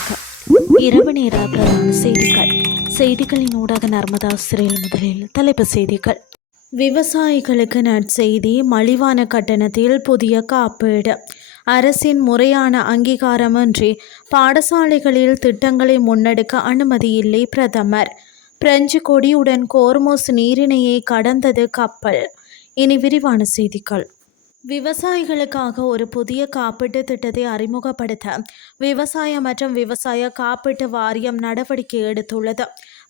வணக்கம். இரவு நேர பிரதான செய்திகள். செய்திகளின் ஊடாக நர்மதா சிறையில் முதலில் தலைப்புச் செய்திகள். விவசாயிகளுக்கு நற்செய்தி. மலிவான கட்டணத்தில் புதிய காப்பீடு. அரசின் முறையான அங்கீகாரமின்றி பாடசாலைகளில் திட்டங்களை முன்னெடுக்க அனுமதியில்லை பிரதமர். பிரெஞ்சு கொடியுடன் கோர்மோஸ் நீரிணையை கடந்தது கப்பல். இனி விரிவான செய்திகள். விவசாயிகளுக்காக ஒரு புதிய காப்பீட்டு திட்டத்தை அறிமுகப்படுத்த விவசாய மற்றும் விவசாய காப்பீட்டு வாரியம் நடவடிக்கை எடுத்துள்ளது.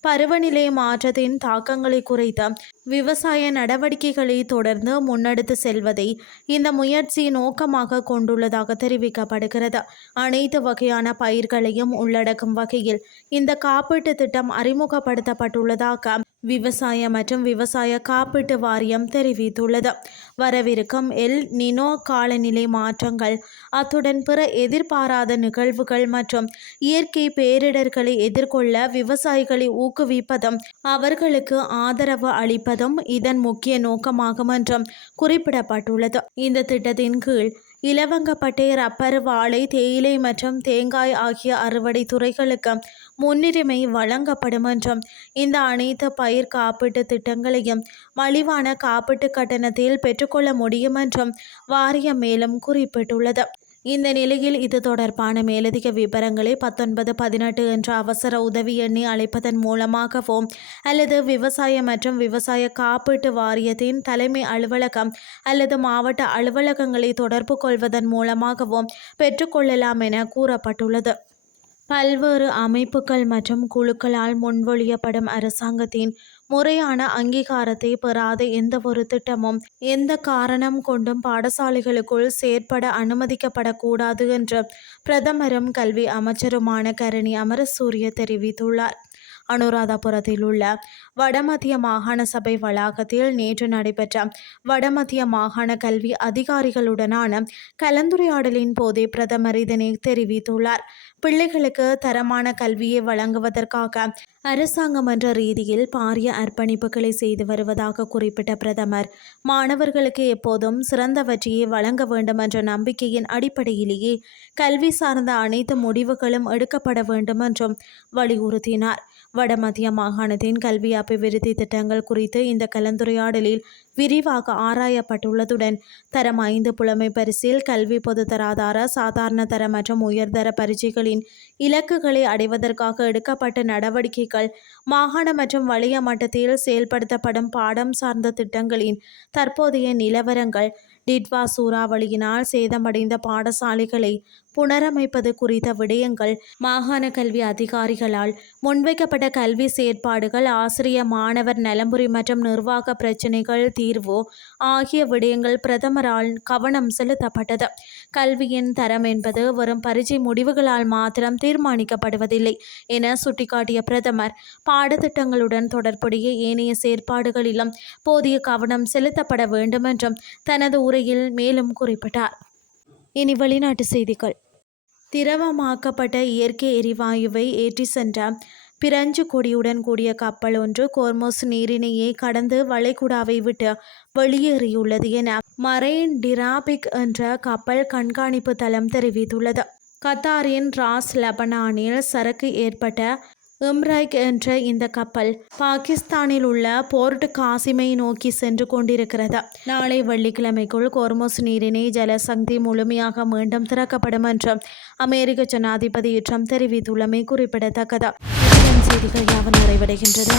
பருவநிலை மாற்றத்தின் தாக்கங்களை குறைத்த விவசாய நடவடிக்கைகளை தொடர்ந்து முன்னெடுத்து செல்வதை இந்த முயற்சி நோக்கமாக கொண்டுள்ளதாக தெரிவிக்கப்படுகிறது. அனைத்து வகையான பயிர்களையும் உள்ளடக்கும் வகையில் இந்த காப்பீட்டு திட்டம் அறிமுகப்படுத்தப்பட்டுள்ளதாக விவசாய மற்றும் விவசாய காப்பீட்டு வாரியம் தெரிவித்துள்ளது. வரவிருக்கும் எல் நினோ காலநிலை மாற்றங்கள், அத்துடன் பிற எதிர்பாராத நிகழ்வுகள் மற்றும் இயற்கை பேரிடர்களை எதிர்கொள்ள விவசாயிகளை ஊக்குவிப்பதும் அவர்களுக்கு ஆதரவு அளிப்பதும் இதன் முக்கிய நோக்கமாகும் என்றும் குறிப்பிடப்பட்டுள்ளது. இந்த திட்டத்தின் கீழ் இலவங்கப்பட்டை, ரப்பர், வாழை, தேயிலை மற்றும் தேங்காய் ஆகிய அறுவடை துறைகளுக்கு முன்னுரிமை வழங்கப்படும் என்றும் இந்த அனைத்து பயிர் காப்பீட்டு திட்டங்களையும் மலிவான காப்பீட்டு கட்டணத்தில் பெற்றுக்கொள்ள முடியும் என்றும் வாரியம் மேலும் குறிப்பிட்டுள்ளது. இந்த நிலையில் இது தொடர்பான மேலதிக விபரங்களை 1918 என்ற அவசர உதவி எண்ணை அழைப்பதன் மூலமாகவோ அல்லது விவசாய மற்றும் விவசாய காப்பீட்டு வாரியத்தின் தலைமை அலுவலகம் அல்லது மாவட்ட அலுவலகங்களை தொடர்பு கொள்வதன் மூலமாகவோ பெற்றுக்கொள்ளலாம் என கூறப்பட்டுள்ளது. பல்வேறு அமைப்புகள் மற்றும் குழுக்களால் முன்மொழியப்படும் அரசாங்கத்தின் முறையான அங்கீகாரத்தை பெறாத எந்தவொரு திட்டமும் எந்த காரணம் கொண்டும் பாடசாலைகளுக்குள் செயற்பட அனுமதிக்கப்படக்கூடாது என்று பிரதமரும் கல்வி அமைச்சருமான கரணி அமரசூரிய தெரிவித்துள்ளார். அனுராதபுரத்தில் உள்ள வடமத்திய மாகாண சபை வளாகத்தில் நேற்று நடைபெற்ற வடமத்திய மாகாண கல்வி அதிகாரிகளுடனான கலந்துரையாடலின் போதே பிரதமர் இதனை தெரிவித்துள்ளார். பிள்ளைகளுக்கு தரமான கல்வியை வழங்குவதற்காக அரசாங்கம் என்ற ரீதியில் பாரிய அர்ப்பணிப்புகளை செய்து வருவதாக குறிப்பிட்ட பிரதமர், மாணவர்களுக்கு எப்போதும் சிறந்தவற்றையே வழங்க வேண்டும் என்ற நம்பிக்கையின் அடிப்படையிலேயே கல்வி சார்ந்த அனைத்து முடிவுகளும் எடுக்கப்பட வேண்டும் என்றும் வலியுறுத்தினார். வடமத்திய மாகாணத்தின் கல்வி அபிவிருத்தி திட்டங்கள் குறித்து இந்த கலந்துரையாடலில் விரிவாக ஆராயப்பட்டுள்ளதுடன் தரம் 5 புலமை பரிசில், கல்வி பொதுத்தராதார, சாதாரண தர மற்றும் உயர்தர பரீட்சைகளின் இலக்குகளை அடைவதற்காக எடுக்கப்பட்ட நடவடிக்கைகள், மாகாண மற்றும் வலய மட்டத்தில் செயல்படுத்தப்படும் பாடம் சார்ந்த திட்டங்களின் தற்போதைய நிலவரங்கள், டிட்வா சூறாவளியினால் சேதமடைந்த பாடசாலைகளை புனரமைப்பது குறித்த விடயங்கள், மாகாண கல்வி அதிகாரிகளால் முன்வைக்கப்பட்ட கல்வி செயற்பாடுகள், ஆசிரிய மாணவர் நலம்புரி மற்றும் நிர்வாக பிரச்சினைகள் தீர்வு ஆகிய விடயங்கள் பிரதமரால் கவனம் செலுத்தப்பட்டது. கல்வியின் தரம் என்பது வெறும் பரீட்சை முடிவுகளால் மாத்திரம் தீர்மானிக்கப்படுவதில்லை என சுட்டிக்காட்டிய பிரதமர், பாடத்திட்டங்களுடன் தொடர்புடைய ஏனைய செயற்பாடுகளிலும் போதிய கவனம் செலுத்தப்பட வேண்டும் என்றும் தனது உரையில் மேலும் குறிப்பிட்டார். இனி வெளிநாட்டு செய்திகள். திரவமாக்கப்பட்ட இயற்கை எரிவாயுவை ஏற்றி சென்ற பிரெஞ்சு கொடியுடன் கூடிய கப்பல் ஒன்று கோர்மோஸ் நீரிணையை கடந்து வளைகுடாவை விட்டு வெளியேறியுள்ளது என மரைன் டிராபிக் என்ற கப்பல் கண்காணிப்பு தளம் தெரிவித்துள்ளது. கத்தாரின் ராஸ் லெபனானில் சரக்கு ஏற்பட்ட எம்ரைக் என்ற இந்த கப்பல் பாகிஸ்தானில் உள்ள போர்ட் காசிமை நோக்கி சென்று கொண்டிருக்கிறது. நாளை வெள்ளிக்கிழமைக்குள் கோர்மோஸ் நீரிணை ஜலசக்தி முழுமையாக மீண்டும் திறக்கப்படும் என்று அமெரிக்க ஜனாதிபதி ட்ரம்ப் தெரிவித்துள்ளமை குறிப்பிடத்தக்கது. செய்திகள் யாவும் நிறைவடைகின்றது.